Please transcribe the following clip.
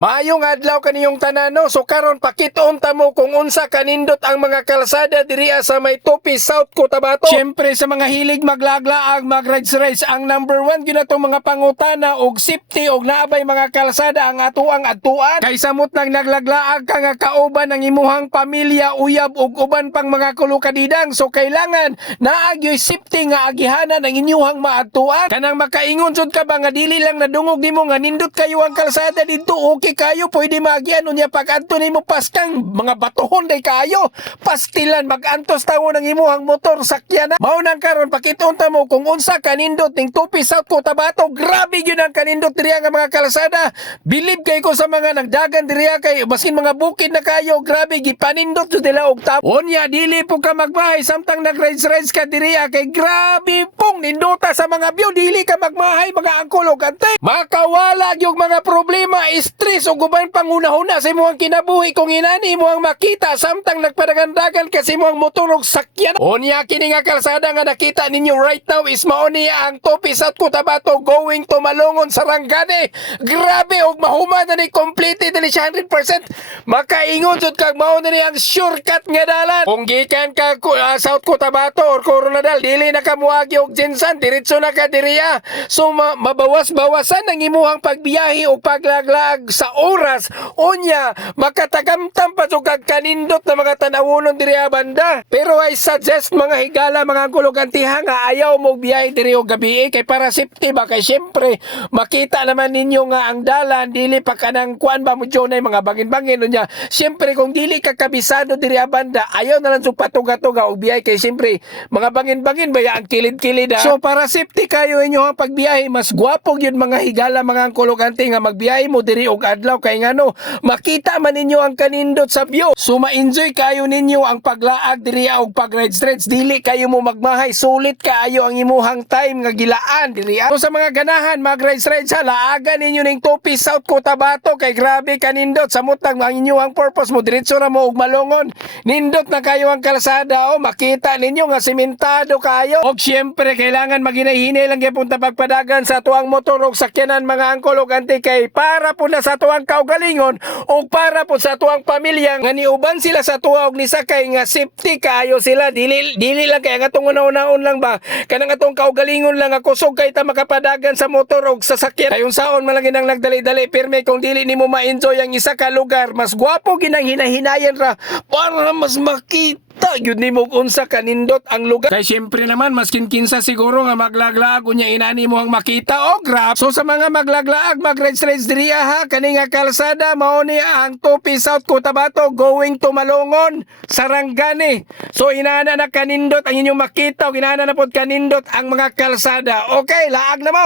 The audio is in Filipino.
Maayong adlaw kaniyong tanano. So karon pakituon ta mo kung unsa kanindot ang mga kalsada diriya sa may Tupi South Cotabato. Syempre sa mga hilig maglaglaag, mag-rides ang number 1 gyud natong mga pangutana og safety og naabay mga kalsada ang atuang adtuan. Kay samot nang naglaglaag ka nga kauban ang imuhang pamilya, uyab ug uban pang mga kulukadidang. So kailangan naagyoy safety nga agihanan ang inyuhang maadtuan. Kanang makaingon jud ka ba nga dili lang nadungog nimo nga nindot kayo ang kalsada didto, okay kayo pwede magian unya pag-adto nimo paskang mga batuhon day kayo pastilan mag-antos tawo ng imuhang motor sakyan na. Mao nang karon pakitunta mo kung unsa kanindot ning Tupi South Cotabato. Grabe gyud ang kanindot diriya nga mga kalsada. Bilib kay ko sa mga nagdagan diriya kay basin mga bukid na kayo, grabe gipanindot jud nila og tap. Unya dili po ka magbahay samtang nag-rides ka diriya kay grabe pong nindota sa mga view, dili ka magmahay mga angkol og antay. Makawala gyud mga problema, stress o guban panghuna-huna sa imuhang kinabuhi kung inani mo ang makita samtang nagpadagandagan kasi mo ang motor og sakyan. Unya kini nga kalsada nga nakita ninyo right now is mao niya ang Tupi South Cotabato going to Malongon, Sarangani. Grabe og mahuman na ni complete na ni siya 100%. Makaingon jud kag mao na ni ang shortcut nga dalan. Kung gikan ka South Cotabato or Coronadal dili na ka muagi og Jensan, diretso na ka diriya. So mabawas-bawasan ang imuhang pagbiyahe o paglaglag sa oras. Unya makatagamtam pa jud kag kanindot na mga tanawonon diriya banda. Pero I suggest mga higala, mga kulugantiha nga ayaw mo biyahe diri og gabi kay para safety ba, kay syempre makita naman ninyo nga ang dalan dili pa kanang kuan ba mo jonay mga bangin-bangin. Unya syempre kung dili ka kabisado diri banda ayaw na lang sug patuga-tuga og biyahe kay syempre mga bangin-bangin ba ang kilid-kilid. So para safety kayo inyo ang pagbiyahe, mas gwapo gyud mga higala, mga kulugante nga magbiyahe mo diri og adlaw kay ngano makita man ninyo ang kanindot sa view. So ma-enjoy kayo ninyo ang paglaag diri og pag-rides, dili kayo mo magmahay, sulit kaayo ang imuhang time nga gilaan diri. So sa mga ganahan mag-rides sa laagan ninyo ning Tupi South Cotabato kay grabe kanindot samot ang inyong purpose mo diretso na mo og Malongon. Nindot na kayo ang kalsada o makita ninyo nga sementado kayo. Og syempre kailangan maghinay-hinay lang gyapon ta pagpadagan sa tuang motor og sakyanan mga angkol og ante kay para po na sa tuang kaugalingon o para po sa tuang pamilya nga niuban sila sa tuwa og nisakay nga safety kayo sila. Dili lang kay nga atong una-unaon lang ba kanang atong kaugalingon lang nga kusog kay ta makapadagan sa motor og sasakyan. Ayong saon man lang ginang nagdali-dali pirme kung dili nimo ma-enjoy ang isa ka lugar. Mas gwapo ginang hinahinayan ra para mas makita yun ni mo unsa kanindot ang lugar. Kay syempre naman maskin kinsa siguro nga maglaglaag unya inani mo ang makita o grab. So sa mga maglaglaag mag-rides diriya ha, kani nga kalsada mao ni ang Tupi South Cotabato going to Malongon, Sarangani. So inana na kanindot ang inyong makita o inana na pod kanindot ang mga kalsada. Okay, laag na mo.